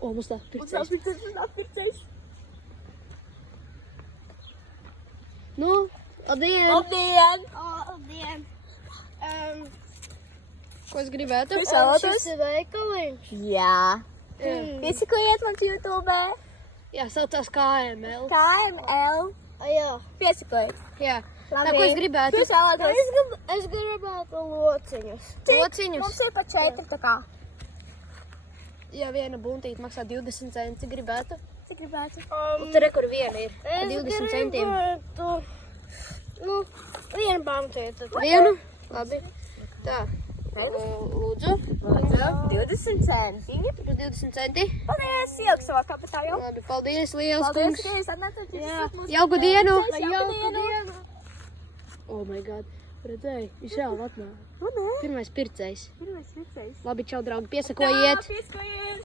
O, mums tā pircējs. Nu, labdien! Labdien! Ko es gribētu? Ko es vēlētos? Šis ir veikaliņš. Jā. Jā. Piesakojiet mums YouTube. Jā, saucās KML. KML. Jā. Piesakojiet. Jā. Tā, ko es gribētu? Ko es vēlētos? Es gribētu lociņus. Lociņus. Mums ir pa 4 tā kā. Jā, viena buntīte maksā 20 centi. Cik gribētu? Cik gribētu? Un tur, kur viena ir. Pa 20 centiem. Nu, vienu bantīti. Vienu? Labi. Tā. Lūdzu. Lūdzu. 20 centi. Uz 20 centi. Paldies, ieliku savā kabatā jau. Labi, paldies, liels Paldies, kungs. ka jūs atnācāt. Jauku dienu. Jauku dienu. Oh my god. Redzēji, viņš jau atnāk. Pirmais pircējs. Pirmais pircējs. Labi, čau, draugi, piesakojiet. Piesakojiet.